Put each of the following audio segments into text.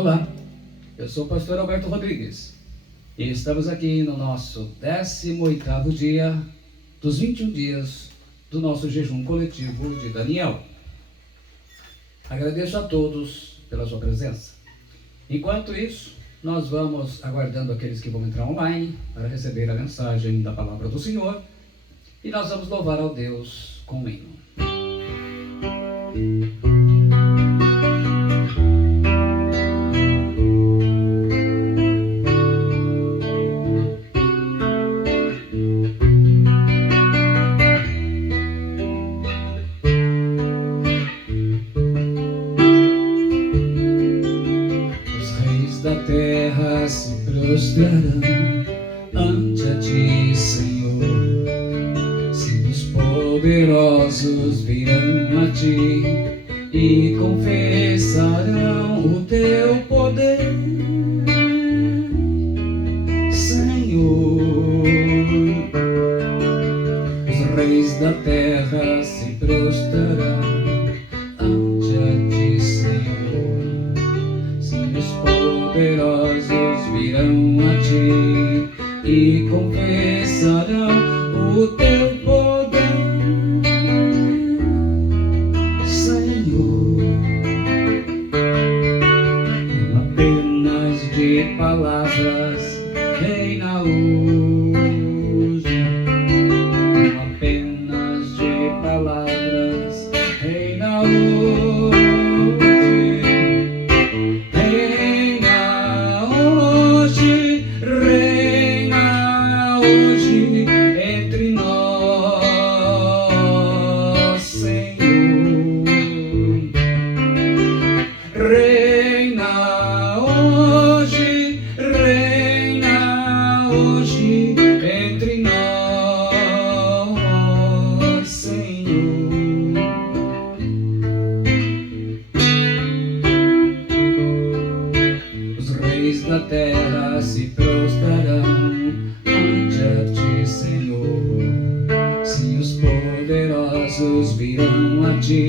Olá, eu sou o pastor Alberto Rodrigues e estamos aqui no nosso 18º dia dos 21 dias do nosso jejum coletivo de Daniel. Agradeço a todos pela sua presença. Enquanto isso, nós vamos aguardando aqueles que vão entrar online para receber a mensagem da palavra do Senhor e nós vamos louvar ao Deus com um hino. Se prostrarão ante a ti, Senhor. Se os poderosos virão a ti e confessarão o teu poder, Senhor. Os reis da terra se prostrarão ante a ti, Senhor. Se os poderosos virão a ti e confessarão o teu poder, Senhor. Não apenas de palavras reina hoje, não apenas de palavras reina hoje. Da terra se prostrarão ante a ti, Senhor. Se os poderosos virão a ti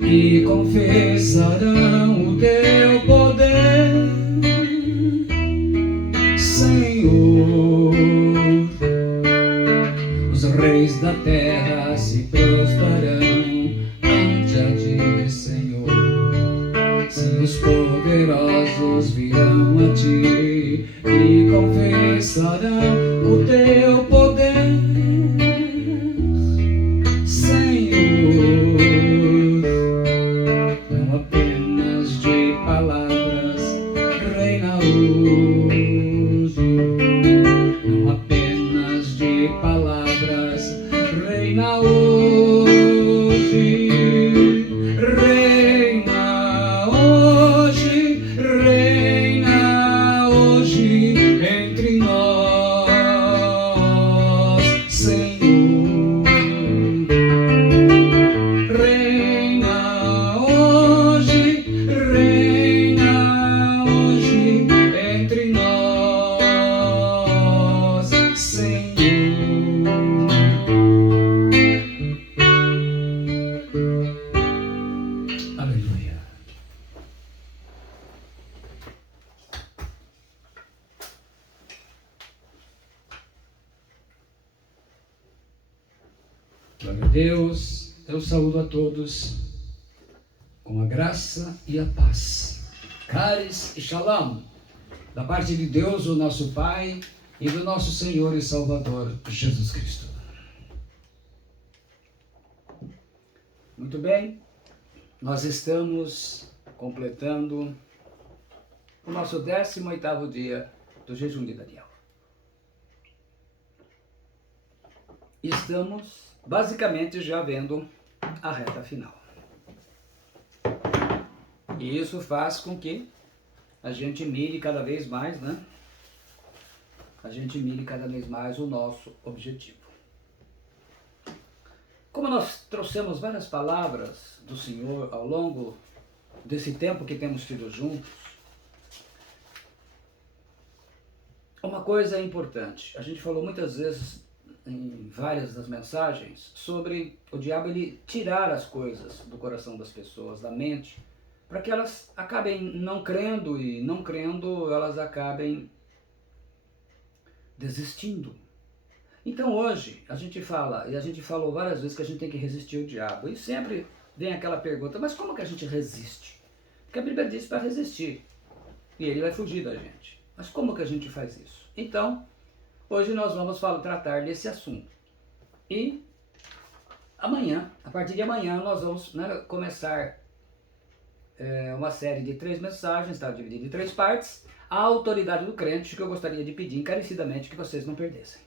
e confessarão o teu poder, Senhor. Os reis da terra se prostrarão ante a ti, Senhor. Se os poderosos virão a ti e confessarão o teu poder, Senhor. Não apenas de palavras reina hoje, não apenas de palavras reina hoje. Glória a Deus, eu saúdo a todos com a graça e a paz. Caris e Shalom, da parte de Deus, o nosso Pai, e do nosso Senhor e Salvador, Jesus Cristo. Muito bem, nós estamos completando o nosso 18º dia do jejum de Daniel. Estamos basicamente já vendo a reta final. E isso faz com que a gente mire cada vez mais, né? A gente mire cada vez mais o nosso objetivo. Como nós trouxemos várias palavras do Senhor ao longo desse tempo que temos tido juntos, uma coisa é importante. A gente falou muitas vezes em várias das mensagens sobre o diabo ele tirar as coisas do coração das pessoas, da mente, para que elas acabem não crendo e não crendo elas acabem desistindo. Então hoje a gente fala, e a gente falou várias vezes que a gente tem que resistir ao diabo, e sempre vem aquela pergunta, mas como que a gente resiste? Porque a Bíblia diz para resistir, e ele vai fugir da gente. Mas como que a gente faz isso? Então, hoje nós vamos tratar desse assunto. E amanhã, a partir de amanhã, nós vamos começar uma série de 3 mensagens, está dividida em 3 partes, a autoridade do crente, que eu gostaria de pedir encarecidamente que vocês não perdessem.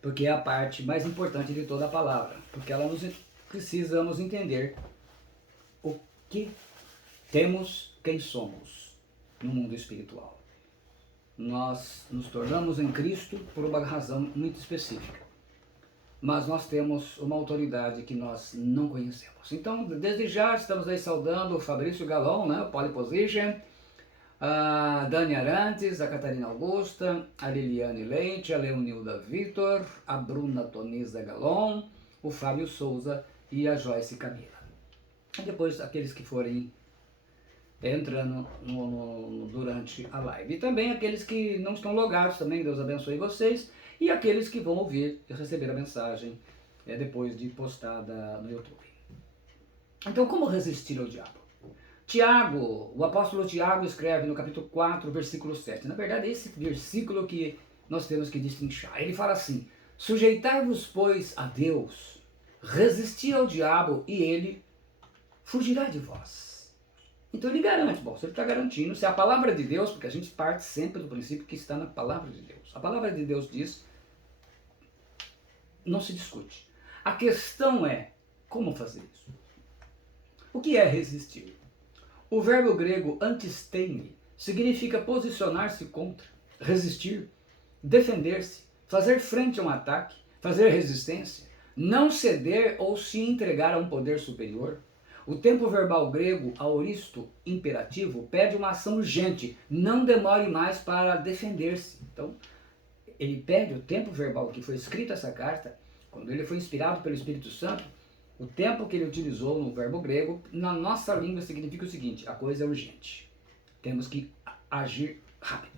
Porque é a parte mais importante de toda a palavra, porque ela precisamos entender o que temos, quem somos no mundo espiritual. Nós nos tornamos em Cristo por uma razão muito específica, mas nós temos uma autoridade que nós não conhecemos. Então, desde já, estamos aí saudando o Fabrício Galon, né, o Pole Position, a Dani Arantes, a Catarina Augusta, a Liliane Leite, a Leonilda Vitor, a Bruna Tonisa Galon, o Fábio Souza e a Joyce Camila. E depois aqueles que forem entrando durante a live. E também aqueles que não estão logados também, Deus abençoe vocês. E aqueles que vão ouvir e receber a mensagem depois de postada no YouTube. Então, como resistir ao diabo? Tiago, o apóstolo Tiago escreve no capítulo 4, versículo 7. Na verdade, é esse versículo que nós temos que destrinchar. Ele fala assim: sujeitai-vos, pois, a Deus, resisti ao diabo e ele fugirá de vós. Então ele garante, bom, se ele está garantindo, se é a palavra de Deus, porque a gente parte sempre do princípio que está na palavra de Deus. A palavra de Deus diz, não se discute. A questão é, como fazer isso? O que é resistir? O verbo grego antisteme significa posicionar-se contra, resistir, defender-se, fazer frente a um ataque, fazer resistência, não ceder ou se entregar a um poder superior. O tempo verbal grego, aoristo, imperativo, pede uma ação urgente, não demore mais para defender-se. Então, ele pede o tempo verbal que foi escrita essa carta, quando ele foi inspirado pelo Espírito Santo. O tempo que ele utilizou no verbo grego, na nossa língua significa o seguinte: a coisa é urgente. Temos que agir rápido.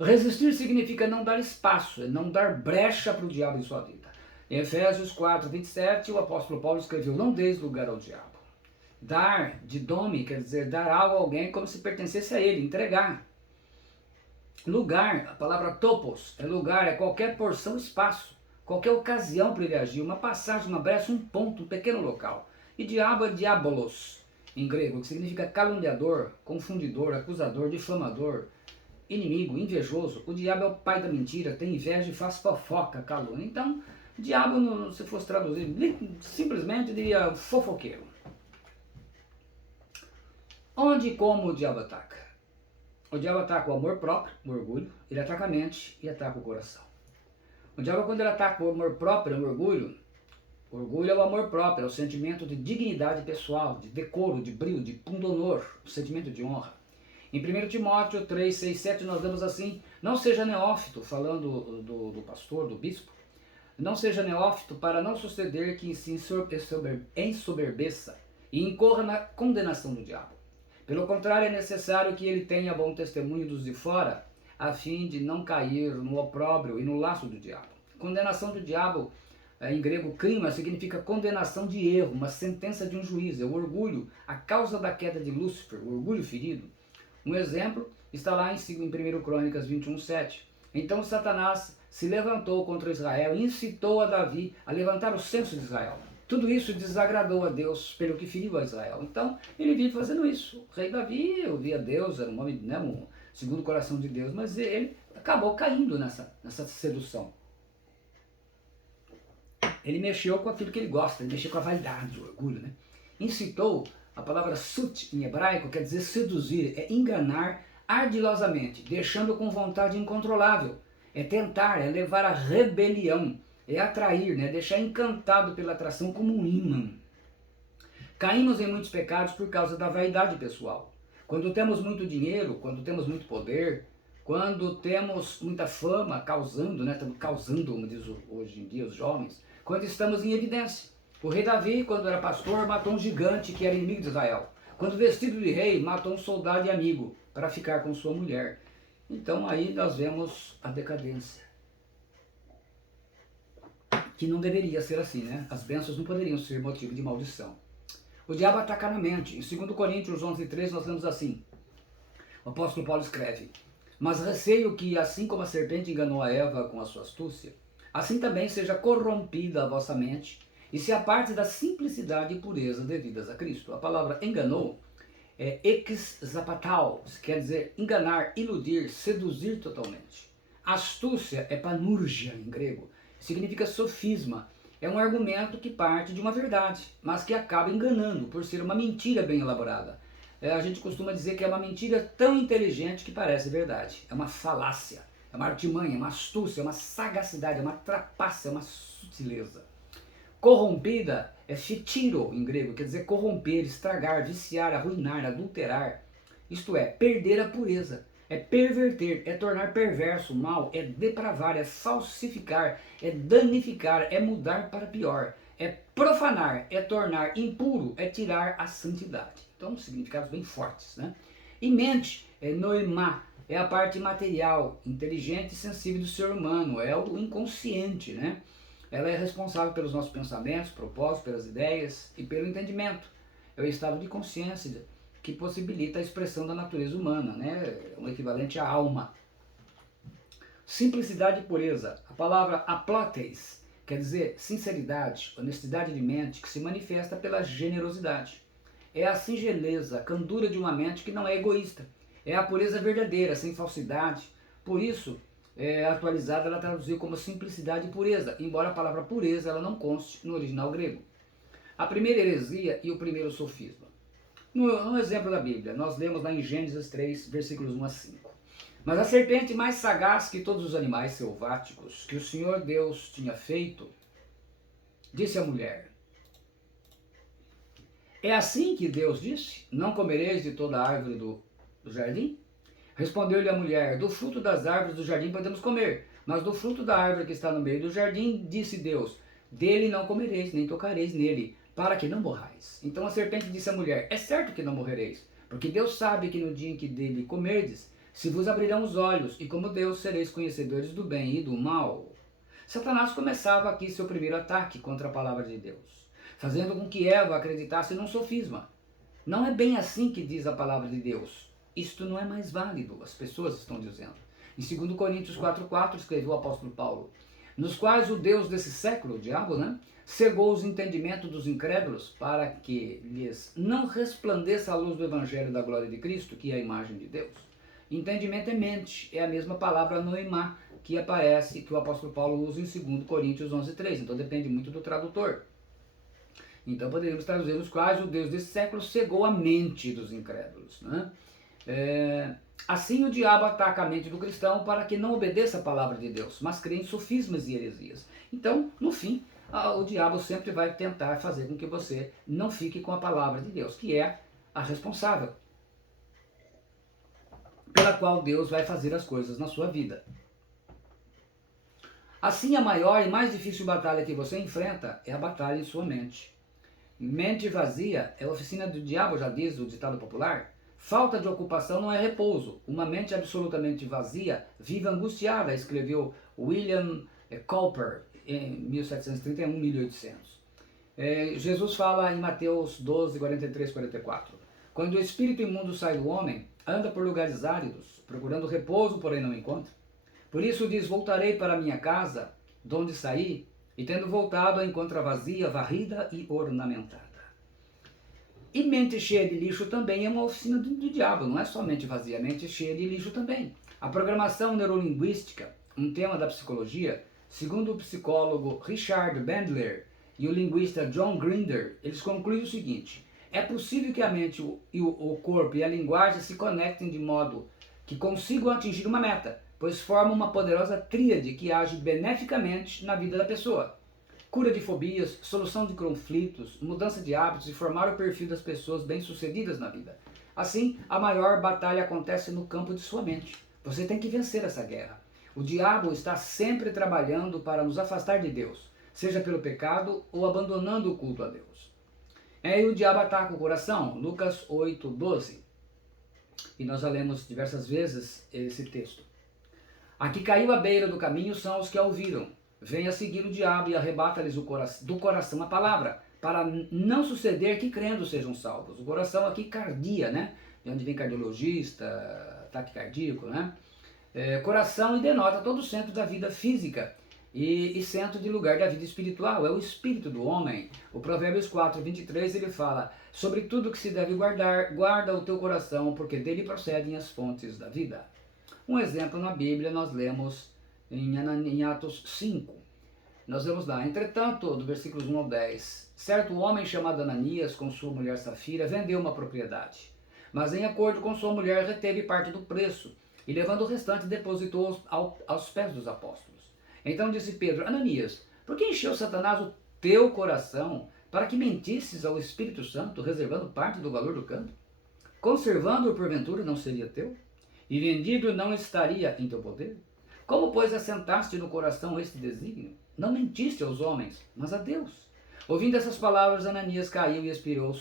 Resistir significa não dar espaço, não dar brecha para o diabo em sua vida. Em Efésios 4, 27, o apóstolo Paulo escreveu: não deis lugar ao diabo. Dar, de dome, quer dizer dar algo a alguém como se pertencesse a ele, entregar. Lugar, a palavra topos, é lugar, é qualquer porção, espaço. Qualquer ocasião para ele agir, uma passagem, uma brecha, um ponto, um pequeno local. E diabo é diabolos, em grego, que significa caluniador, confundidor, acusador, difamador, inimigo, invejoso. O diabo é o pai da mentira, tem inveja e faz fofoca, calúnia. Então, diabo, se fosse traduzir, simplesmente diria fofoqueiro. Onde e como o diabo ataca? O diabo ataca o amor próprio, o orgulho, ele ataca a mente e ataca o coração. O diabo, quando ele ataca o amor próprio, o orgulho é o amor próprio, é o sentimento de dignidade pessoal, de decoro, de brio, de pundonor, o sentimento de honra. Em 1 Timóteo 3, 6, 7, nós lemos assim: não seja neófito, falando do pastor, do bispo, não seja neófito para não suceder que se ensoberbeça e incorra na condenação do diabo. Pelo contrário, é necessário que ele tenha bom testemunho dos de fora, a fim de não cair no opróbrio e no laço do diabo. Condenação do diabo, em grego, crima, significa condenação de erro, uma sentença de um juiz. É o orgulho, a causa da queda de Lúcifer, o orgulho ferido. Um exemplo está lá em 1 Crônicas 21, 7. Então Satanás se levantou contra Israel e incitou a Davi a levantar o censo de Israel. Tudo isso desagradou a Deus pelo que feriu a Israel. Então ele vive fazendo isso. O rei Davi ouvia Deus, era um homem, segundo o coração de Deus, mas ele acabou caindo nessa sedução. Ele mexeu com aquilo que ele gosta, ele mexeu com a vaidade, o orgulho, né? Incitou, a palavra sut em hebraico quer dizer seduzir, é enganar ardilosamente, deixando com vontade incontrolável. É tentar, é levar à rebelião, é atrair, né? Deixar encantado pela atração como um ímã. Caímos em muitos pecados por causa da vaidade pessoal. Quando temos muito dinheiro, quando temos muito poder, quando temos muita fama, causando, né? Estamos causando, como diz hoje em dia os jovens, quando estamos em evidência. O rei Davi, quando era pastor, matou um gigante que era inimigo de Israel. Quando vestido de rei, matou um soldado e amigo para ficar com sua mulher. Então aí nós vemos a decadência. Que não deveria ser assim, né? As bênçãos não poderiam ser motivo de maldição. O diabo ataca na mente. Em 2 Coríntios 11:3 nós lemos assim. O apóstolo Paulo escreve: mas receio que, assim como a serpente enganou a Eva com a sua astúcia, assim também seja corrompida a vossa mente, e se aparte da simplicidade e pureza devidas a Cristo. A palavra enganou é exapatao, quer dizer enganar, iludir, seduzir totalmente. Astúcia é panurgia em grego, significa sofisma. É um argumento que parte de uma verdade, mas que acaba enganando por ser uma mentira bem elaborada. A gente costuma dizer que é uma mentira tão inteligente que parece verdade. É uma falácia, é uma artimanha, é uma astúcia, é uma sagacidade, é uma trapaça, é uma sutileza. Corrompida é fitiro em grego, quer dizer corromper, estragar, viciar, arruinar, adulterar. Isto é, perder a pureza, é perverter, é tornar perverso, mal, é depravar, é falsificar, é danificar, é mudar para pior, é profanar, é tornar impuro, é tirar a santidade. Então, significados bem fortes, né? E mente é noemá, é a parte material, inteligente e sensível do ser humano, é o inconsciente, né? Ela é responsável pelos nossos pensamentos, propósitos, pelas ideias e pelo entendimento. É o estado de consciência que possibilita a expressão da natureza humana, né? Um equivalente à alma. Simplicidade e pureza. A palavra aplotes quer dizer sinceridade, honestidade de mente que se manifesta pela generosidade. É a singeleza, a candura de uma mente que não é egoísta. É a pureza verdadeira, sem falsidade. Por isso, atualizada, ela traduziu como simplicidade e pureza, embora a palavra pureza ela não conste no original grego. A primeira heresia e o primeiro sofisma. No exemplo da Bíblia, nós lemos lá em Gênesis 3, versículos 1 a 5. Mas a serpente mais sagaz que todos os animais selváticos que o Senhor Deus tinha feito, disse à mulher: é assim que Deus disse, não comereis de toda a árvore do jardim? Respondeu-lhe a mulher: do fruto das árvores do jardim podemos comer, mas do fruto da árvore que está no meio do jardim, disse Deus, dele não comereis, nem tocareis nele, para que não morrais. Então a serpente disse à mulher: é certo que não morrereis, porque Deus sabe que no dia em que dele comerdes, se vos abrirão os olhos, e como Deus sereis conhecedores do bem e do mal. Satanás começava aqui seu primeiro ataque contra a palavra de Deus, fazendo com que Eva acreditasse num sofisma. Não é bem assim que diz a palavra de Deus. Isto não é mais válido, as pessoas estão dizendo. Em 2 Coríntios 4,4 escreveu o apóstolo Paulo: nos quais o Deus desse século, o diabo, né, cegou os entendimentos dos incrédulos para que lhes não resplandeça a luz do evangelho da glória de Cristo, que é a imagem de Deus. Entendimento é mente, é a mesma palavra noemá que aparece, que o apóstolo Paulo usa em 2 Coríntios 11,3, então depende muito do tradutor. Então poderíamos traduzir: nos quais o Deus desse século cegou a mente dos incrédulos, né? Assim o diabo ataca a mente do cristão para que não obedeça a palavra de Deus, mas crê em sofismas e heresias. Então, no fim, o diabo sempre vai tentar fazer com que você não fique com a palavra de Deus, que é a responsável pela qual Deus vai fazer as coisas na sua vida. Assim, a maior e mais difícil batalha que você enfrenta é a batalha em sua mente. Mente vazia é a oficina do diabo, já diz o ditado popular. Falta de ocupação não é repouso. Uma mente absolutamente vazia vive angustiada, escreveu William Cowper em 1731, 1800. Jesus fala em Mateus 12, 43, 44. Quando o espírito imundo sai do homem, anda por lugares áridos, procurando repouso, porém não encontra. Por isso diz: voltarei para minha casa, de onde saí, e tendo voltado a encontra vazia, varrida e ornamentada. E mente cheia de lixo também é uma oficina do diabo, não é somente vazia, mente cheia de lixo também. A programação neurolinguística, um tema da psicologia, segundo o psicólogo Richard Bandler e o linguista John Grinder, eles concluem o seguinte: é possível que a mente, o corpo e a linguagem se conectem de modo que consigam atingir uma meta, pois formam uma poderosa tríade que age beneficamente na vida da pessoa. Cura de fobias, solução de conflitos, mudança de hábitos e formar o perfil das pessoas bem-sucedidas na vida. Assim, a maior batalha acontece no campo de sua mente. Você tem que vencer essa guerra. O diabo está sempre trabalhando para nos afastar de Deus. seja pelo pecado ou abandonando o culto a Deus. E o diabo ataca o coração, Lucas 8:12. E nós já lemos diversas vezes esse texto. A que caiu à beira do caminho são os que a ouviram. Venha seguir o diabo e arrebata-lhes do coração a palavra, para não suceder que crendo sejam salvos. O coração aqui cardia, né? De onde vem cardiologista, ataque cardíaco, né? Coração e denota todo o centro da vida física e centro de lugar da vida espiritual, é o espírito do homem. O Provérbios 4:23 ele fala, sobre tudo que se deve guardar, guarda o teu coração, porque dele procedem as fontes da vida. Um exemplo na Bíblia nós lemos em Atos 5. Nós vemos lá, entretanto, do versículos 1 ao 10, certo homem chamado Ananias, com sua mulher Safira, vendeu uma propriedade, mas em acordo com sua mulher reteve parte do preço, e levando o restante depositou aos pés dos apóstolos. Então disse Pedro, Ananias, por que encheu Satanás o teu coração para que mentisses ao Espírito Santo, reservando parte do valor do campo? Conservando-o porventura não seria teu? E vendido não estaria em teu poder? Como, pois, assentaste no coração este desígnio? Não mentiste aos homens, mas a Deus. Ouvindo essas palavras, Ananias caiu e expirou,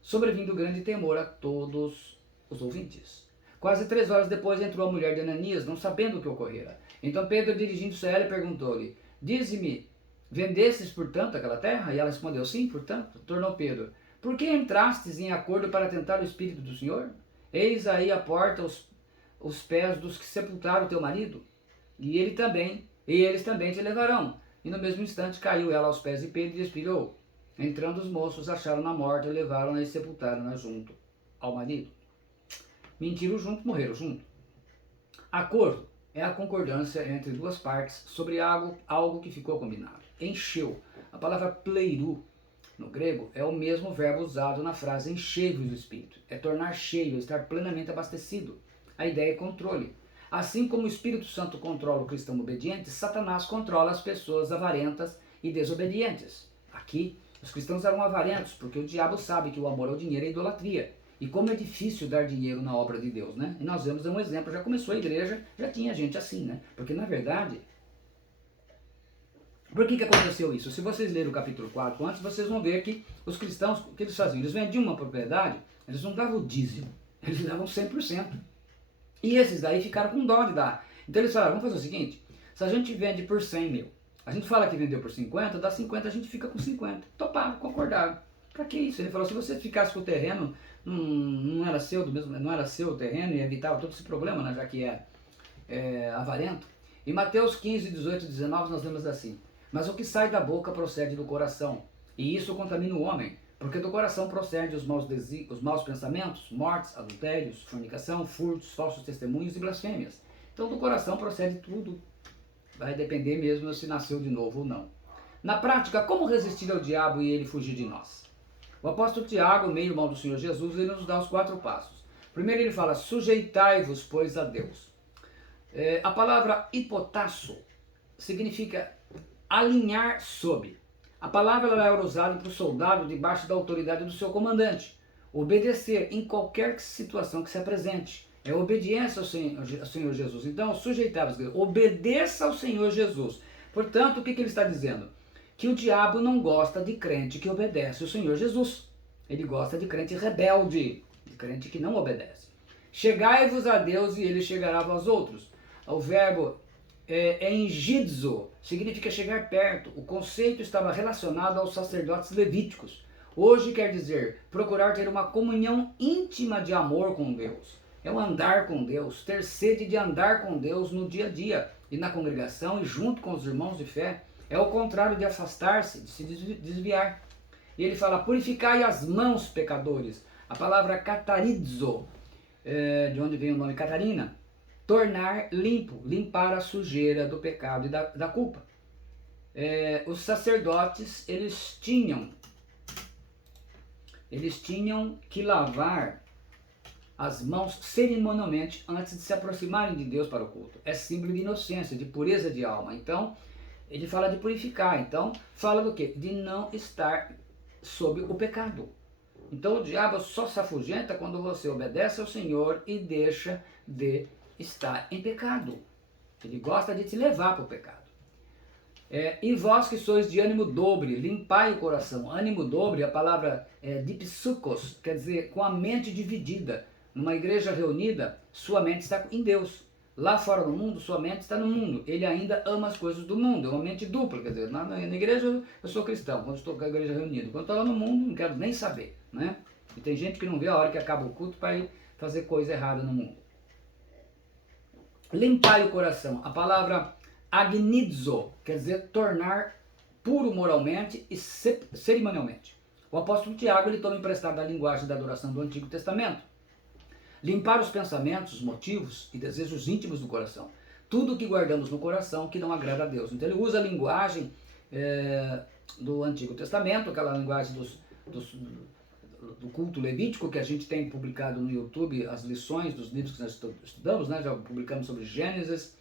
sobrevindo grande temor a todos os ouvintes. Quase 3 horas depois entrou a mulher de Ananias, não sabendo o que ocorrera. Então Pedro, dirigindo-se a ela, perguntou-lhe, dize-me, vendestes, portanto, aquela terra? E ela respondeu, sim, portanto. Tornou Pedro, por que entrastes em acordo para tentar o Espírito do Senhor? Eis aí a porta os pés dos que sepultaram o teu marido, e eles também te levarão. E no mesmo instante caiu ela aos pés de Pedro e expirou. Entrando os moços, acharam-na morta e levaram-na e sepultaram-na junto ao marido. Mentiram junto, morreram junto. Acordo é a concordância entre duas partes sobre algo que ficou combinado. Encheu. A palavra pleiru, no grego, é o mesmo verbo usado na frase enchei-vos do Espírito. É tornar cheio, estar plenamente abastecido. A ideia é controle. Assim como o Espírito Santo controla o cristão obediente, Satanás controla as pessoas avarentas e desobedientes. Aqui, os cristãos eram avarentos, porque o diabo sabe que o amor ao dinheiro é idolatria. E como é difícil dar dinheiro na obra de Deus, né? E nós vemos um exemplo, já começou a igreja, já tinha gente assim, né? Porque na verdade, por que aconteceu isso? Se vocês lerem o capítulo 4 antes, vocês vão ver que os cristãos, o que eles faziam? Eles vendiam uma propriedade, eles não davam o dízimo, eles davam 100%. E esses daí ficaram com dó de dar. Então eles falaram, vamos fazer o seguinte, se a gente vende por 100 mil, a gente fala que vendeu por 50, dá 50, a gente fica com 50. Toparam, concordaram. Pra que isso? Ele falou, se você ficasse com o terreno, não era seu não era seu o terreno e evitava todo esse problema, né, já que é avarento. Em Mateus 15, 18 e 19 nós lemos assim, mas o que sai da boca procede do coração, e isso contamina o homem, porque do coração procede os maus pensamentos, mortes, adultérios, fornicação, furtos, falsos testemunhos e blasfêmias. Então do coração procede tudo. Vai depender mesmo se nasceu de novo ou não. Na prática, como resistir ao diabo e ele fugir de nós? O apóstolo Tiago, meio-irmão do Senhor Jesus, ele nos dá os 4 passos. Primeiro ele fala, sujeitai-vos, pois, a Deus. A palavra hipotasso significa alinhar sob. A palavra ela era usada para o soldado debaixo da autoridade do seu comandante. Obedecer em qualquer situação que se apresente. É obediência ao Senhor Jesus. Então, sujeitai-vos, obedeça ao Senhor Jesus. Portanto, o que ele está dizendo? Que o diabo não gosta de crente que obedece ao Senhor Jesus. Ele gosta de crente rebelde, de crente que não obedece. Chegai-vos a Deus e ele chegará a vós outros. O verbo engidzo, significa chegar perto. O conceito estava relacionado aos sacerdotes levíticos. Hoje quer dizer procurar ter uma comunhão íntima de amor com Deus. É o andar com Deus, ter sede de andar com Deus no dia a dia e na congregação e junto com os irmãos de fé. É o contrário de afastar-se, de se desviar. E ele fala, purificai as mãos, pecadores. A palavra catarizo, de onde vem o nome Catarina, tornar limpo, limpar a sujeira do pecado e da culpa. Os sacerdotes, eles tinham que lavar as mãos cerimonialmente antes de se aproximarem de Deus para o culto. É símbolo de inocência, de pureza de alma. Então, ele fala de purificar. Então, fala do quê? De não estar sob o pecado. Então, o diabo só se afugenta quando você obedece ao Senhor e deixa de estar em pecado. Ele gosta de te levar para o pecado. E vós que sois de ânimo dobre, limpai o coração. Ânimo dobre, a palavra dipsukos, quer dizer, com a mente dividida. Numa igreja reunida, sua mente está em Deus. Lá fora no mundo, sua mente está no mundo. Ele ainda ama as coisas do mundo. É uma mente dupla, quer dizer, na igreja eu sou cristão, quando estou com a igreja reunida. Quando estou lá no mundo, não quero nem saber, né? E tem gente que não vê a hora que acaba o culto para ir fazer coisa errada no mundo. Limpai o coração. A palavra agnizo quer dizer tornar puro moralmente e cerimonialmente. O apóstolo Tiago ele toma emprestado da linguagem da adoração do Antigo Testamento. Limpar os pensamentos, os motivos e desejos íntimos do coração. Tudo que guardamos no coração que não agrada a Deus. Então ele usa a linguagem do Antigo Testamento, aquela linguagem do culto levítico, que a gente tem publicado no YouTube, as lições dos livros que nós estudamos, né? Já publicamos sobre Gênesis,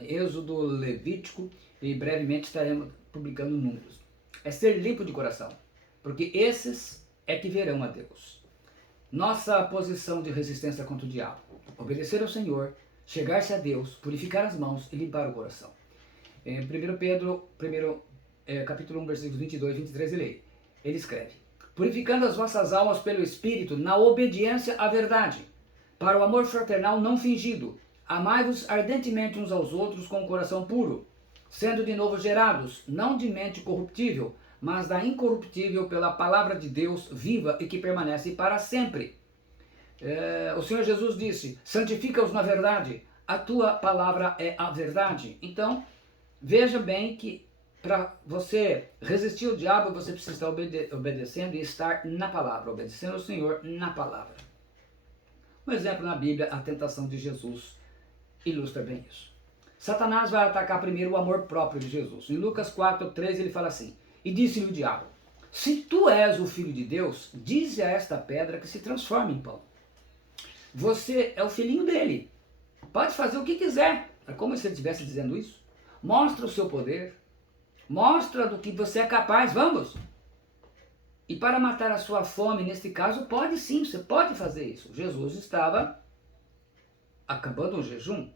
Êxodo, Levítico, e brevemente estaremos publicando Números. É ser limpo de coração, porque esses é que verão a Deus. Nossa posição de resistência contra o diabo: obedecer ao Senhor, chegar-se a Deus, purificar as mãos e limpar o coração. Em 1 Pedro, capítulo 1, versículos 22 e 23, ele escreve: purificando as vossas almas pelo Espírito, na obediência à verdade, para o amor fraternal não fingido. Amai-vos ardentemente uns aos outros com o coração puro, sendo de novo gerados, não de mente corruptível, mas da incorruptível pela palavra de Deus viva e que permanece para sempre. O Senhor Jesus disse: santifica-os na verdade, a tua palavra é a verdade. Então, veja bem que para você resistir ao diabo, você precisa estar obedecendo e estar na palavra, obedecendo ao Senhor na palavra. Um exemplo na Bíblia, a tentação de Jesus ilustra bem isso. Satanás vai atacar primeiro o amor próprio de Jesus. Em Lucas 4:13 ele fala assim: e disse-lhe o diabo: se tu és o Filho de Deus, dize a esta pedra que se transforme em pão. Você é o filhinho dele, pode fazer o que quiser. É como se ele estivesse dizendo isso. Mostra o seu poder, mostra do que você é capaz, vamos! E para matar a sua fome, neste caso, pode sim, você pode fazer isso. Jesus estava acabando o jejum.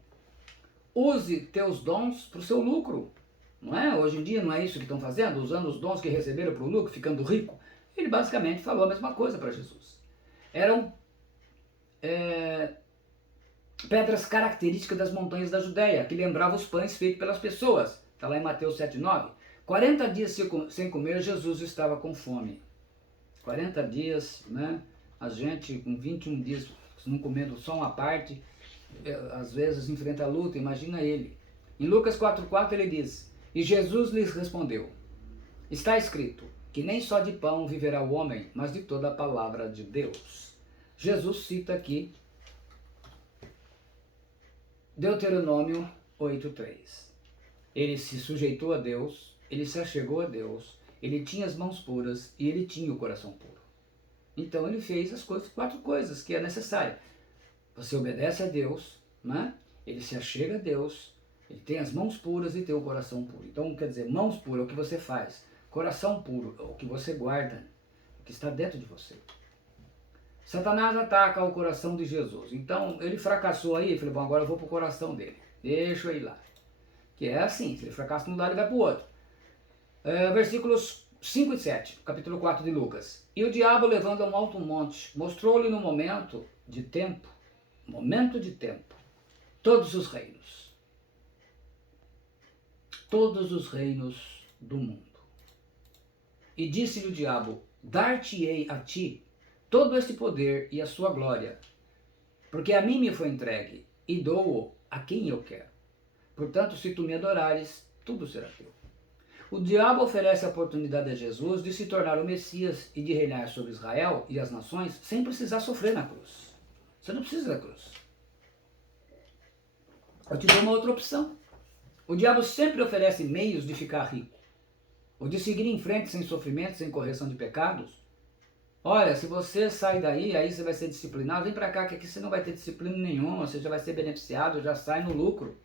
Use teus dons para o seu lucro. Não é? Hoje em dia não é isso que estão fazendo, usando os dons que receberam para o lucro, ficando rico. Ele basicamente falou a mesma coisa para Jesus. Eram pedras características das montanhas da Judéia, que lembravam os pães feitos pelas pessoas. Está lá em Mateus 7:9. 40 dias sem comer, Jesus estava com fome. 40 dias, né? A gente com 21 dias não comendo só uma parte, às vezes enfrenta a luta, imagina ele. Em Lucas 4:4 ele diz: e Jesus lhes respondeu: está escrito que nem só de pão viverá o homem, mas de toda a palavra de Deus. Jesus cita aqui Deuteronômio 8:3. Ele se sujeitou a Deus, ele se achegou a Deus, ele tinha as mãos puras e ele tinha o coração puro. Então ele fez as 4 coisas que é necessário. Você obedece a Deus, né? Ele se achega a Deus, ele tem as mãos puras e tem o coração puro. Então, quer dizer, mãos puras é o que você faz. Coração puro é o que você guarda, o que está dentro de você. Satanás ataca o coração de Jesus. Então, ele fracassou aí, ele falou: bom, agora eu vou para o coração dele. Deixa eu ir lá. Que é assim, se ele fracassa num lado, ele vai para o outro. Versículos 5 e 7, capítulo 4 de Lucas. E o diabo, levando a um alto monte, mostrou-lhe no momento de tempo, todos os reinos do mundo. E disse-lhe o diabo: dar-te-ei a ti todo este poder e a sua glória, porque a mim me foi entregue, e dou-o a quem eu quero. Portanto, se tu me adorares, tudo será teu. O diabo oferece a oportunidade a Jesus de se tornar o Messias e de reinar sobre Israel e as nações sem precisar sofrer na cruz. Você não precisa da cruz. Eu te dou uma outra opção. O diabo sempre oferece meios de ficar rico, ou de seguir em frente sem sofrimento, sem correção de pecados. Olha, se você sai daí, aí você vai ser disciplinado, vem para cá que aqui você não vai ter disciplina nenhuma, você já vai ser beneficiado, já sai no lucro.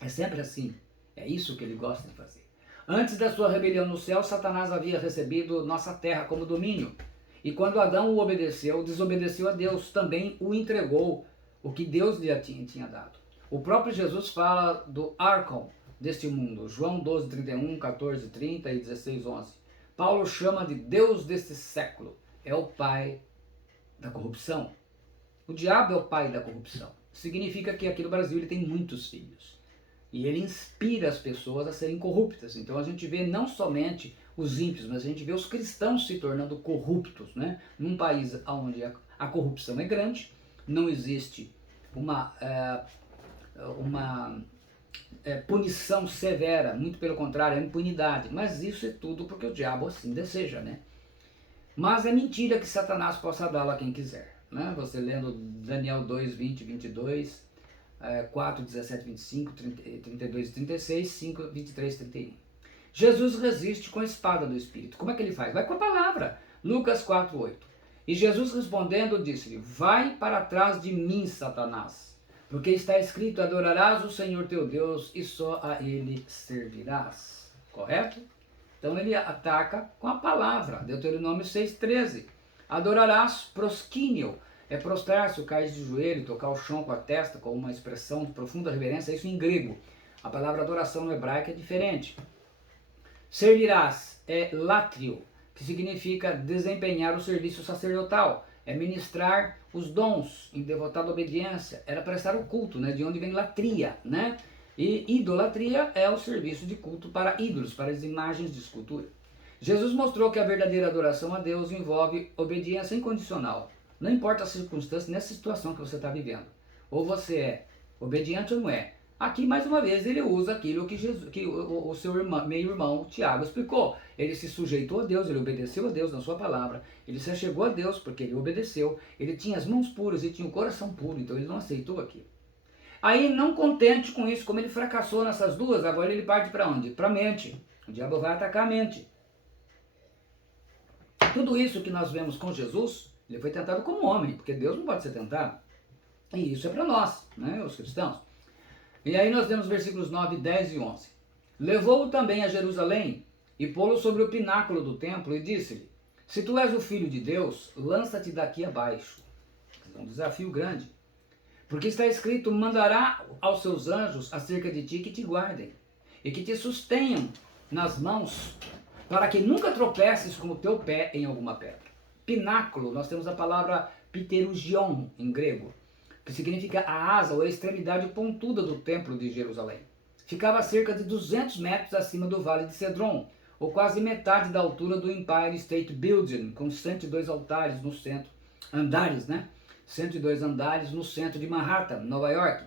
É sempre assim. É isso que ele gosta de fazer. Antes da sua rebelião no céu, Satanás havia recebido nossa terra como domínio. E quando Adão o obedeceu, desobedeceu a Deus, também o entregou o que Deus lhe tinha dado. O próprio Jesus fala do Arcon, deste mundo. João 12, 31, 14, 30 e 16, 11. Paulo chama de Deus deste século. É o pai da corrupção. O diabo é o pai da corrupção. Significa que aqui no Brasil ele tem muitos filhos. E ele inspira as pessoas a serem corruptas. Então a gente vê não somente os ímpios, mas a gente vê os cristãos se tornando corruptos, né? Num país onde a corrupção é grande, não existe uma punição severa, muito pelo contrário, é impunidade. Mas isso é tudo porque o diabo assim deseja, né? Mas é mentira que Satanás possa dá-lo a quem quiser, né? Você lendo Daniel 2, 20, 22, 4, 17, 25, 32 e 36, 5, 23, 31. Jesus resiste com a espada do Espírito. Como é que ele faz? Vai com a palavra. Lucas 4, 8. E Jesus respondendo disse-lhe, vai para trás de mim, Satanás, porque está escrito, adorarás o Senhor teu Deus e só a ele servirás. Correto? Então ele ataca com a palavra. Deuteronômio 6,13. Adorarás prosquínio. É prostrar-se, cair de joelho, tocar o chão com a testa, com uma expressão de profunda reverência, isso em grego. A palavra adoração no hebraico é diferente. Servirás é látrio, que significa desempenhar o serviço sacerdotal, é ministrar os dons em devotada obediência, era prestar o culto, né, de onde vem latria, né? E idolatria é o serviço de culto para ídolos, para as imagens de escultura. Jesus mostrou que a verdadeira adoração a Deus envolve obediência incondicional. Não importa a circunstância, nessa situação que você está vivendo. Ou você é obediente ou não é. Aqui, mais uma vez, ele usa aquilo que o seu meio-irmão Tiago explicou. Ele se sujeitou a Deus, ele obedeceu a Deus na sua palavra, ele se achegou a Deus porque ele obedeceu, ele tinha as mãos puras e tinha o coração puro, então ele não aceitou aquilo. Aí, não contente com isso, como ele fracassou nessas duas, agora ele parte para onde? Para a mente. O diabo vai atacar a mente. Tudo isso que nós vemos com Jesus, ele foi tentado como homem, porque Deus não pode ser tentado. E isso é para nós, né, os cristãos. E aí nós temos versículos 9, 10 e 11. Levou-o também a Jerusalém e pô-lo sobre o pináculo do templo e disse-lhe, se tu és o filho de Deus, lança-te daqui abaixo. É um desafio grande. Porque está escrito, mandará aos seus anjos acerca de ti que te guardem e que te sustenham nas mãos, para que nunca tropeces com o teu pé em alguma pedra. Pináculo, nós temos a palavra pterugion em grego, que significa a asa ou a extremidade pontuda do templo de Jerusalém. Ficava a cerca de 200 metros acima do Vale de Cedron, ou quase metade da altura do Empire State Building, com 102 altares no centro, andares, né? 102 andares no centro de Manhattan, Nova York,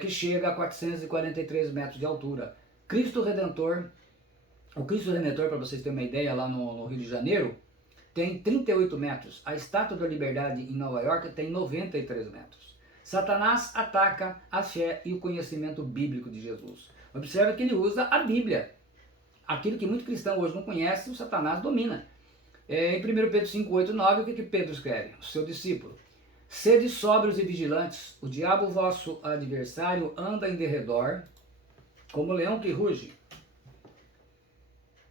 que chega a 443 metros de altura. Cristo Redentor, o Cristo Redentor, para vocês terem uma ideia, lá no Rio de Janeiro, tem 38 metros. A Estátua da Liberdade em Nova York tem 93 metros. Satanás ataca a fé e o conhecimento bíblico de Jesus. Observe que ele usa a Bíblia. Aquilo que muito cristão hoje não conhece, o Satanás domina. Em 1 Pedro 5, 8, 9, o que Pedro escreve? O seu discípulo. Sede sóbrios e vigilantes, o diabo vosso adversário anda em derredor, como leão que ruge,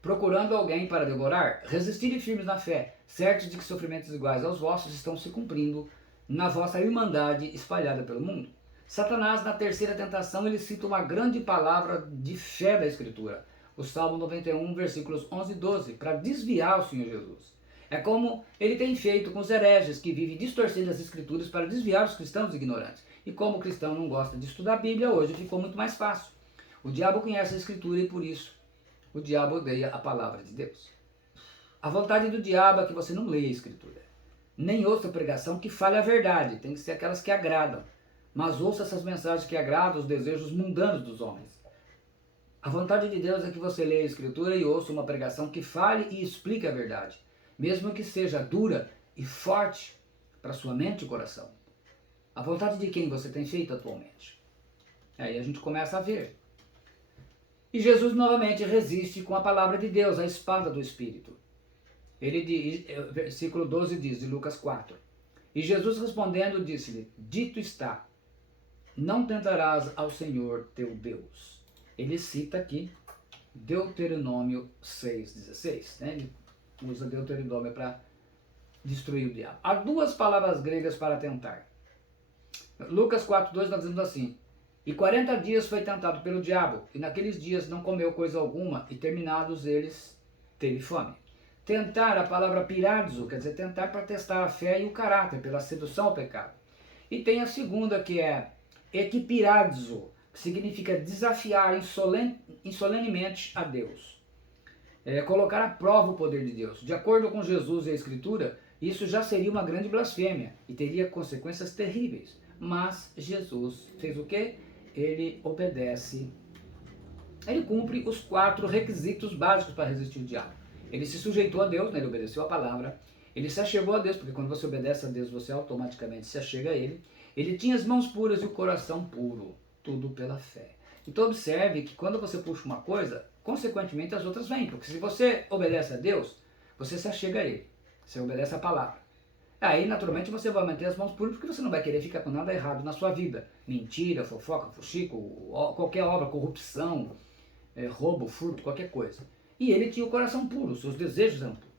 procurando alguém para devorar. Resistirem firmes na fé, certos de que sofrimentos iguais aos vossos estão se cumprindo na vossa irmandade espalhada pelo mundo. Satanás, na terceira tentação, ele cita uma grande palavra de fé da Escritura, o Salmo 91, versículos 11 e 12, para desviar o Senhor Jesus. É como ele tem feito com os hereges que vivem distorcendo as Escrituras para desviar os cristãos ignorantes. E como o cristão não gosta de estudar a Bíblia, hoje ficou muito mais fácil. O diabo conhece a Escritura e por isso o diabo odeia a palavra de Deus. A vontade do diabo é que você não leia a Escritura. Nem ouça pregação que fale a verdade. Tem que ser aquelas que agradam. Mas ouça essas mensagens que agradam os desejos mundanos dos homens. A vontade de Deus é que você leia a Escritura e ouça uma pregação que fale e explique a verdade. Mesmo que seja dura e forte para sua mente e coração. A vontade de quem você tem feito atualmente. Aí a gente começa a ver. E Jesus novamente resiste com a palavra de Deus, a espada do Espírito. Ele diz, versículo 12 diz, de Lucas 4. E Jesus respondendo disse-lhe, dito está, não tentarás ao Senhor teu Deus. Ele cita aqui Deuteronômio 6,16. Né? Ele usa Deuteronômio para destruir o diabo. Há duas palavras gregas para tentar. Lucas 4,2 nós dizemos assim, E 40 dias foi tentado pelo diabo, e naqueles dias não comeu coisa alguma, e terminados eles, teve fome. Tentar, a palavra piradzo, quer dizer tentar para testar a fé e o caráter, pela sedução ao pecado. E tem a segunda, que é equipiradzo, que significa desafiar insolenemente a Deus. Colocar à prova o poder de Deus. De acordo com Jesus e a Escritura, isso já seria uma grande blasfêmia e teria consequências terríveis. Mas Jesus fez o quê? Ele obedece. Ele cumpre os 4 requisitos básicos para resistir ao diabo. Ele se sujeitou a Deus, né? Ele obedeceu a palavra. Ele se achegou a Deus, porque quando você obedece a Deus, você automaticamente se achega a Ele. Ele tinha as mãos puras e o coração puro. Tudo pela fé. Então observe que quando você puxa uma coisa, consequentemente as outras vêm. Porque se você obedece a Deus, você se achega a Ele. Você obedece a palavra. Aí, naturalmente, você vai manter as mãos puras, porque você não vai querer ficar com nada errado na sua vida. Mentira, fofoca, fuxico, qualquer obra, corrupção, roubo, furto, qualquer coisa. E ele tinha o coração puro, seus desejos eram puros.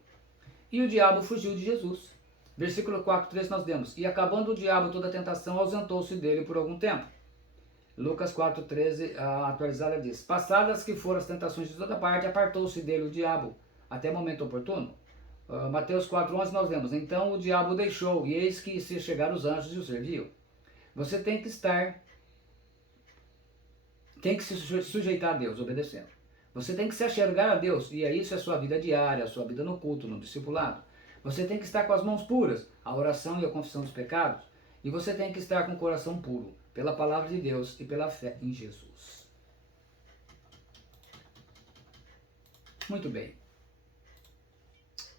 E o diabo fugiu de Jesus. Versículo 4:3 nós demos: e acabando o diabo toda a tentação, ausentou-se dele por algum tempo. Lucas 4:13, a atualizada diz: passadas que foram as tentações de toda parte, apartou-se dele o diabo, até momento oportuno. Mateus 4:11 nós lemos: então o diabo o deixou, e eis que se chegaram os anjos e o serviam. Você tem que se sujeitar a Deus, obedecendo. Você tem que se achegar a Deus, e isso é a sua vida diária, a sua vida no culto, no discipulado. Você tem que estar com as mãos puras, a oração e a confissão dos pecados, e você tem que estar com o coração puro, pela palavra de Deus e pela fé em Jesus. Muito bem.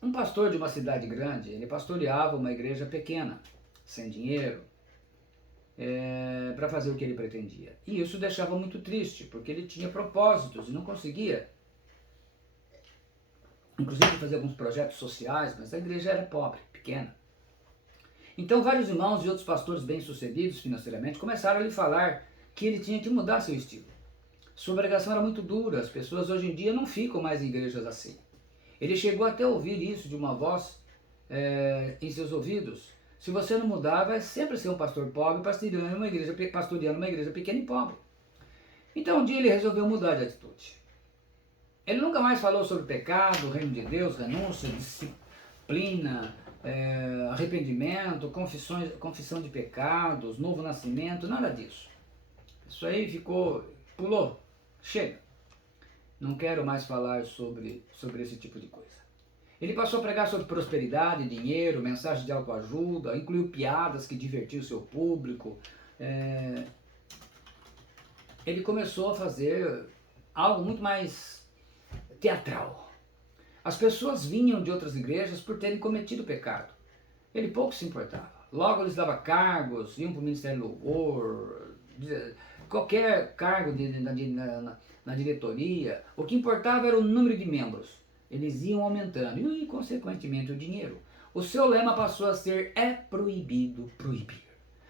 Um pastor de uma cidade grande, ele pastoreava uma igreja pequena, sem dinheiro, para fazer o que ele pretendia. E isso deixava muito triste, porque ele tinha propósitos e não conseguia, inclusive, fazer alguns projetos sociais, mas a igreja era pobre, pequena. Então vários irmãos e outros pastores bem-sucedidos financeiramente começaram a lhe falar que ele tinha que mudar seu estilo. Sua pregação era muito dura, as pessoas hoje em dia não ficam mais em igrejas assim. Ele chegou até a ouvir isso de uma voz em seus ouvidos: se você não mudar, vai sempre ser um pastor pobre pastoreando uma igreja pequena e pobre. Então um dia ele resolveu mudar de atitude. Ele nunca mais falou sobre pecado, reino de Deus, renúncia, disciplina, arrependimento, confissão de pecados, novo nascimento, nada disso. Isso aí pulou, chega. Não quero mais falar sobre esse tipo de coisa. Ele passou a pregar sobre prosperidade, dinheiro, mensagens de autoajuda, incluiu piadas que divertiam o seu público. Ele começou a fazer algo muito mais teatral. As pessoas vinham de outras igrejas por terem cometido pecado. Ele pouco se importava. Logo eles davam cargos, iam para o Ministério do Louvor, qualquer cargo na diretoria. O que importava era o número de membros. Eles iam aumentando e, consequentemente, o dinheiro. O seu lema passou a ser: é proibido proibir.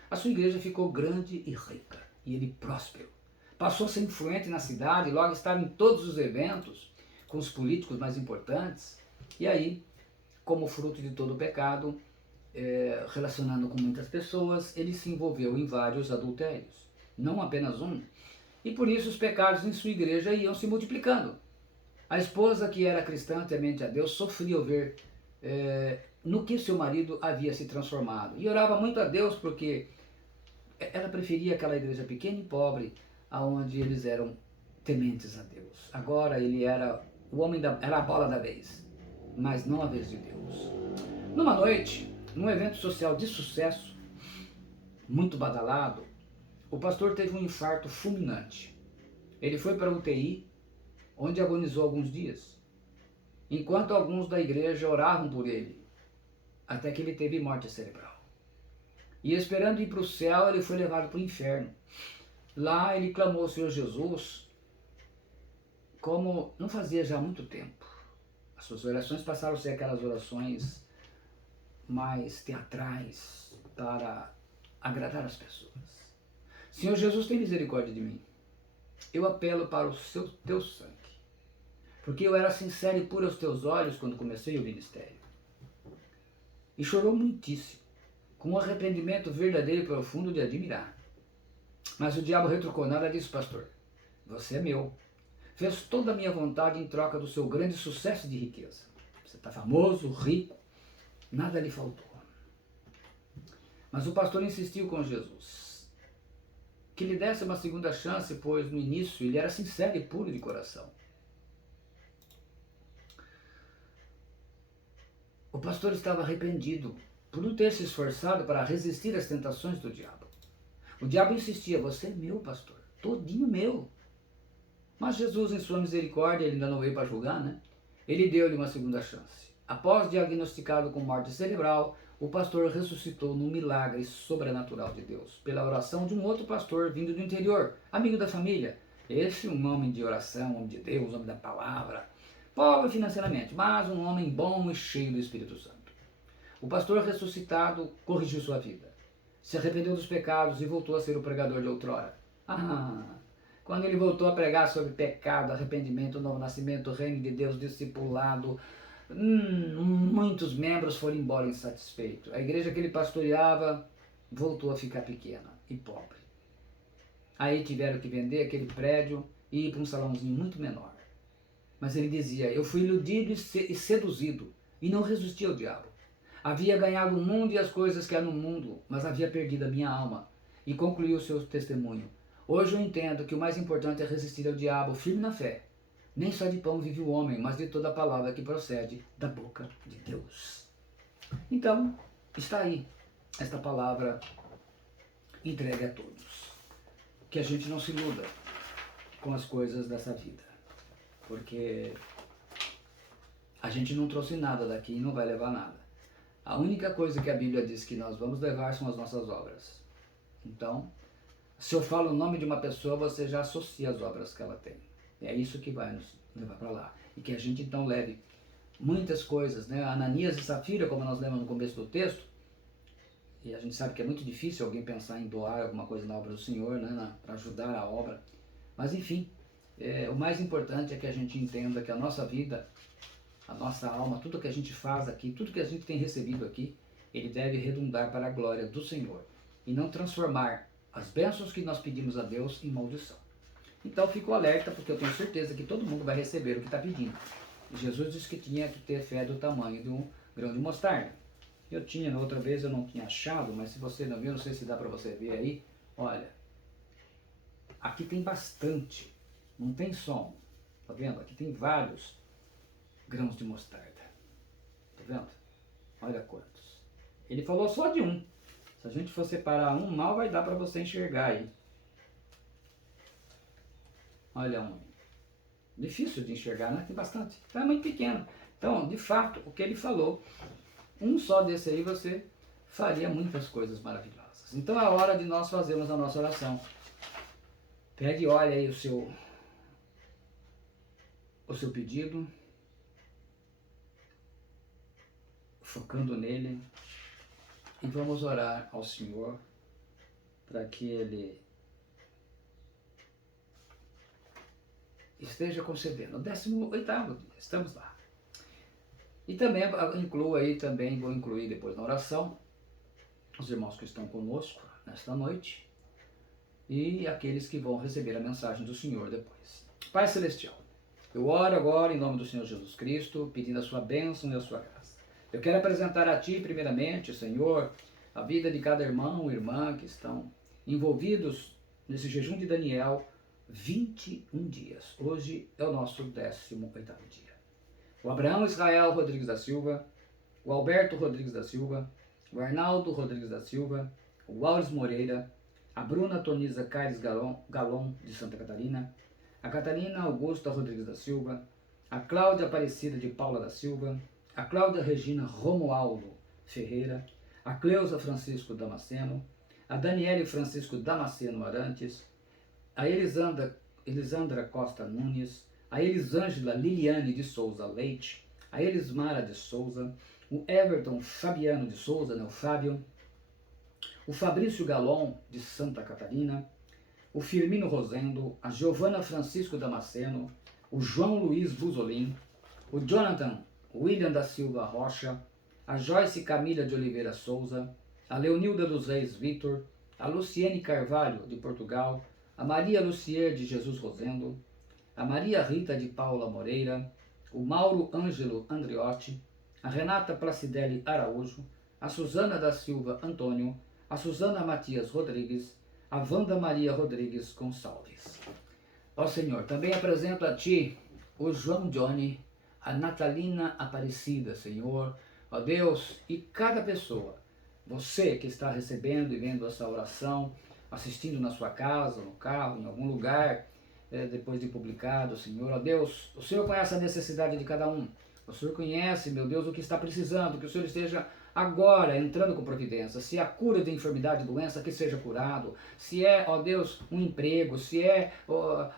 A sua igreja ficou grande e rica, e ele próspero. Passou a ser influente na cidade, logo estava em todos os eventos, com os políticos mais importantes. E aí, como fruto de todo o pecado, relacionando com muitas pessoas, ele se envolveu em vários adultérios, não apenas um. E por isso os pecados em sua igreja iam se multiplicando. A esposa, que era cristã, temente a Deus, sofria ao ver no que seu marido havia se transformado. E orava muito a Deus, porque ela preferia aquela igreja pequena e pobre, onde eles eram tementes a Deus. Agora ele era era a bola da vez, mas não a vez de Deus. Numa noite, num evento social de sucesso, muito badalado, o pastor teve um infarto fulminante. Ele foi para a UTI, onde agonizou alguns dias, enquanto alguns da igreja oravam por ele, até que ele teve morte cerebral. E esperando ir para o céu, ele foi levado para o inferno. Lá ele clamou ao Senhor Jesus, como não fazia já há muito tempo. As suas orações passaram a ser aquelas orações mais teatrais, para agradar as pessoas. Senhor Jesus, tem misericórdia de mim. Eu apelo para o teu sangue, porque eu era sincero e puro aos teus olhos quando comecei o ministério. E chorou muitíssimo, com um arrependimento verdadeiro e profundo de admirar. Mas o diabo retrucou: nada disso, pastor. Você é meu. Fez toda a minha vontade em troca do seu grande sucesso de riqueza. Você está famoso, rico, nada lhe faltou. Mas o pastor insistiu com Jesus que lhe desse uma segunda chance, pois no início ele era sincero e puro de coração. O pastor estava arrependido por não ter se esforçado para resistir às tentações do diabo. O diabo insistia: você é meu, pastor, todinho meu. Mas Jesus, em sua misericórdia, ele ainda não veio para julgar, né? Ele deu-lhe uma segunda chance. Após diagnosticado com morte cerebral, o pastor ressuscitou num milagre sobrenatural de Deus, pela oração de um outro pastor vindo do interior, amigo da família. Esse um homem de oração, homem de Deus, homem da palavra, pobre financeiramente, mas um homem bom e cheio do Espírito Santo. O pastor ressuscitado corrigiu sua vida, se arrependeu dos pecados e voltou a ser o pregador de outrora. Quando ele voltou a pregar sobre pecado, arrependimento, novo nascimento, reino de Deus, discipulado, muitos membros foram embora insatisfeitos. A igreja que ele pastoreava voltou a ficar pequena e pobre. Aí tiveram que vender aquele prédio e ir para um salãozinho muito menor. Mas ele dizia: eu fui iludido e seduzido e não resisti ao diabo. Havia ganhado o mundo e as coisas que há no mundo, mas havia perdido a minha alma. E concluiu o seu testemunho: hoje eu entendo que o mais importante é resistir ao diabo, firme na fé. Nem só de pão vive o homem, mas de toda a palavra que procede da boca de Deus. Então, está aí esta palavra entregue a todos. Que a gente não se iluda com as coisas dessa vida, porque a gente não trouxe nada daqui e não vai levar nada. A única coisa que a Bíblia diz que nós vamos levar são as nossas obras. Então, se eu falo o nome de uma pessoa, você já associa as obras que ela tem. É isso que vai nos levar para lá. E que a gente então leve muitas coisas, né? Ananias e Safira, como nós lemos no começo do texto, e a gente sabe que é muito difícil alguém pensar em doar alguma coisa na obra do Senhor, né? Para ajudar a obra. Mas enfim, o mais importante é que a gente entenda que a nossa vida, a nossa alma, tudo que a gente faz aqui, tudo que a gente tem recebido aqui, ele deve redundar para a glória do Senhor. E não transformar as bênçãos que nós pedimos a Deus em maldição. Então fico alerta, porque eu tenho certeza que todo mundo vai receber o que está pedindo. E Jesus disse que tinha que ter fé do tamanho de um grão de mostarda. Eu tinha, na outra vez eu não tinha achado, mas se você não viu, não sei se dá para você ver aí. Olha, aqui tem bastante, não tem só um, tá vendo? Aqui tem vários grãos de mostarda, tá vendo? Olha quantos. Ele falou só de um. Se a gente for separar um, mal vai dar para você enxergar aí. Olha um. Difícil de enxergar, né? Tem bastante. Então é muito pequeno. Então, de fato, o que ele falou, um só desse aí você faria muitas coisas maravilhosas. Então é hora de nós fazermos a nossa oração. Pegue e olha aí o seu pedido, focando nele, e vamos orar ao Senhor para que Ele esteja concedendo. 18º dia, estamos lá. E também incluo aí, também vou incluir depois na oração, os irmãos que estão conosco nesta noite e aqueles que vão receber a mensagem do Senhor depois. Pai Celestial, eu oro agora em nome do Senhor Jesus Cristo, pedindo a sua bênção e a sua graça. Eu quero apresentar a Ti, primeiramente, Senhor, a vida de cada irmão e irmã que estão envolvidos nesse jejum de Daniel, 21 dias. Hoje é o nosso 18º dia. O Abraão Israel Rodrigues da Silva, o Alberto Rodrigues da Silva, o Arnaldo Rodrigues da Silva, o Auris Moreira, a Bruna Toniza Caires Galon de Santa Catarina, a Catarina Augusta Rodrigues da Silva, a Cláudia Aparecida de Paula da Silva, a Cláudia Regina Romualdo Ferreira, a Cleusa Francisco Damasceno, a Daniele Francisco Damasceno Arantes, a Elisandra Costa Nunes, a Elisângela Liliane de Souza Leite, a Elismara de Souza, o Everton Fabiano de Souza, né, o Fábio, o Fabrício Galon de Santa Catarina, o Firmino Rosendo, a Giovana Francisco Damasceno, o João Luiz Buzolin, o Jonathan William da Silva Rocha, a Joyce Camila de Oliveira Souza, a Leonilda dos Reis Vitor, a Luciene Carvalho, de Portugal, a Maria Lucier de Jesus Rosendo, a Maria Rita de Paula Moreira, o Mauro Ângelo Andriotti, a Renata Placidelli Araújo, a Suzana da Silva Antônio, a Suzana Matias Rodrigues, a Wanda Maria Rodrigues Gonçalves. Ó Senhor, também apresento a Ti o João Johnny, a Natalina Aparecida, Senhor, ó Deus, e cada pessoa, você que está recebendo e vendo essa oração, assistindo na sua casa, no carro, em algum lugar, depois de publicado, Senhor, ó Deus, o Senhor conhece a necessidade de cada um, o Senhor conhece, meu Deus, o que está precisando, que o Senhor esteja agora entrando com providência, se é a cura de enfermidade, doença, que seja curado, se é, ó Deus, um emprego, se é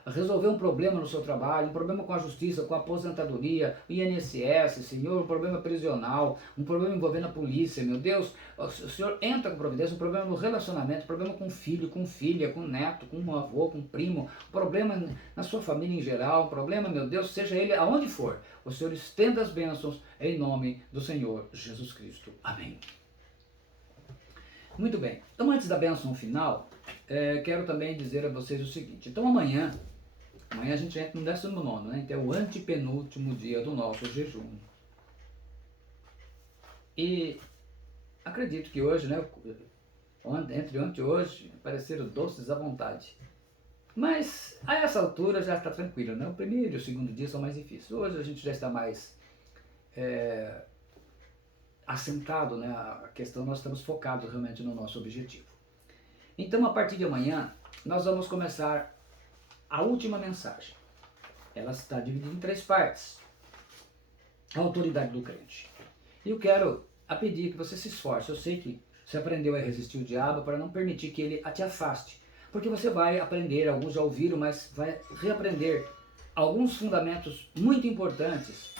resolver um problema no seu trabalho, um problema com a justiça, com a aposentadoria, o INSS, Senhor, um problema prisional, um problema envolvendo a polícia, meu Deus, o Senhor entra com providência, um problema no relacionamento, um problema com filho, com filha, com neto, com um avô, com primo, um problema na sua família em geral, um problema, meu Deus, seja ele aonde for, o Senhor estenda as bênçãos em nome do Senhor Jesus Cristo. Amém. Muito bem. Então, antes da bênção final, quero também dizer a vocês o seguinte. Então, amanhã a gente entra no 19º, né? Então, é o antepenúltimo dia do nosso jejum. E acredito que hoje, né? Entre ontem e hoje, apareceram doces à vontade. Mas, a essa altura, já está tranquilo, né? O primeiro e o segundo dia são mais difíceis. Hoje a gente já está mais assentado, né, a questão, nós estamos focados realmente no nosso objetivo. Então, a partir de amanhã, nós vamos começar a última mensagem. Ela está dividida em 3 partes. A autoridade do crente. E eu quero pedir que você se esforce. Eu sei que você aprendeu a resistir o diabo para não permitir que ele te afaste. Porque você vai aprender, alguns já ouviram, mas vai reaprender alguns fundamentos muito importantes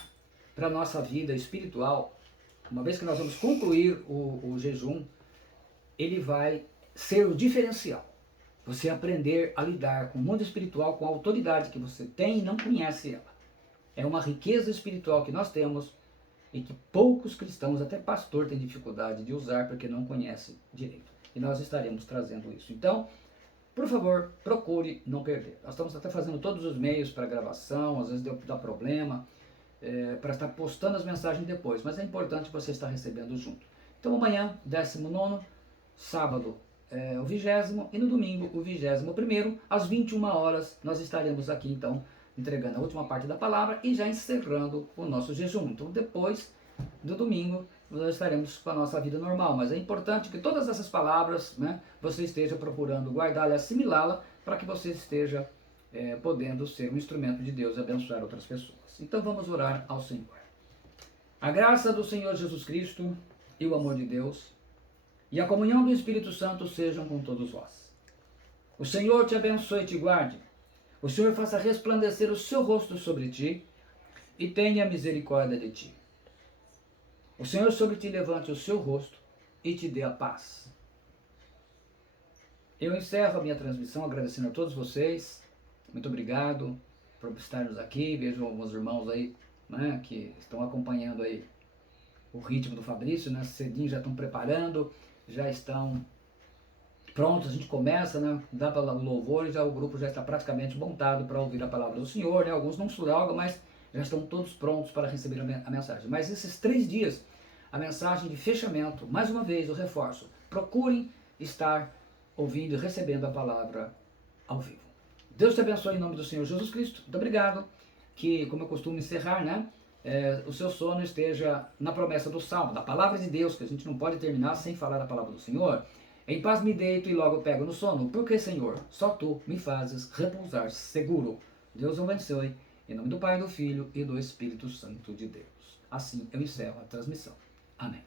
para a nossa vida espiritual. Uma vez que nós vamos concluir o jejum, ele vai ser o diferencial. Você aprender a lidar com o mundo espiritual, com a autoridade que você tem e não conhece ela. É uma riqueza espiritual que nós temos e que poucos cristãos, até pastor, tem dificuldade de usar porque não conhece direito. E nós estaremos trazendo isso. Então, por favor, procure não perder. Nós estamos até fazendo todos os meios para gravação, às vezes dá problema, para estar postando as mensagens depois, mas é importante você estar recebendo junto. Então amanhã, 19º, sábado o 20º e no domingo o 21º, às 21 horas, nós estaremos aqui então entregando a última parte da palavra e já encerrando o nosso jejum. Então depois do domingo nós estaremos com a nossa vida normal, mas é importante que todas essas palavras, né, você esteja procurando guardá-la e assimilá-la para que você esteja podendo ser um instrumento de Deus e abençoar outras pessoas. Então vamos orar ao Senhor. A graça do Senhor Jesus Cristo e o amor de Deus e a comunhão do Espírito Santo sejam com todos vós. O Senhor te abençoe e te guarde. O Senhor faça resplandecer o seu rosto sobre ti e tenha misericórdia de ti. O Senhor sobre ti levante o seu rosto e te dê a paz. Eu encerro a minha transmissão agradecendo a todos vocês. Muito obrigado por estarmos aqui. Vejo alguns irmãos aí, né, que estão acompanhando aí o ritmo do Fabrício, né, cedinho já estão preparando, já estão prontos, a gente começa, né, dá para o louvor e já o grupo já está praticamente montado para ouvir a palavra do Senhor, né, alguns não suralgam, mas já estão todos prontos para receber a mensagem. Mas esses 3 dias, a mensagem de fechamento, mais uma vez eu reforço, procurem estar ouvindo e recebendo a palavra ao vivo. Deus te abençoe em nome do Senhor Jesus Cristo. Muito obrigado. Que, como eu costumo encerrar, né, o seu sono esteja na promessa do Salmo, da palavra de Deus, que a gente não pode terminar sem falar da palavra do Senhor. Em paz me deito e logo pego no sono, porque, Senhor, só Tu me fazes repousar seguro. Deus o abençoe. Em nome do Pai, do Filho e do Espírito Santo de Deus. Assim eu encerro a transmissão. Amém.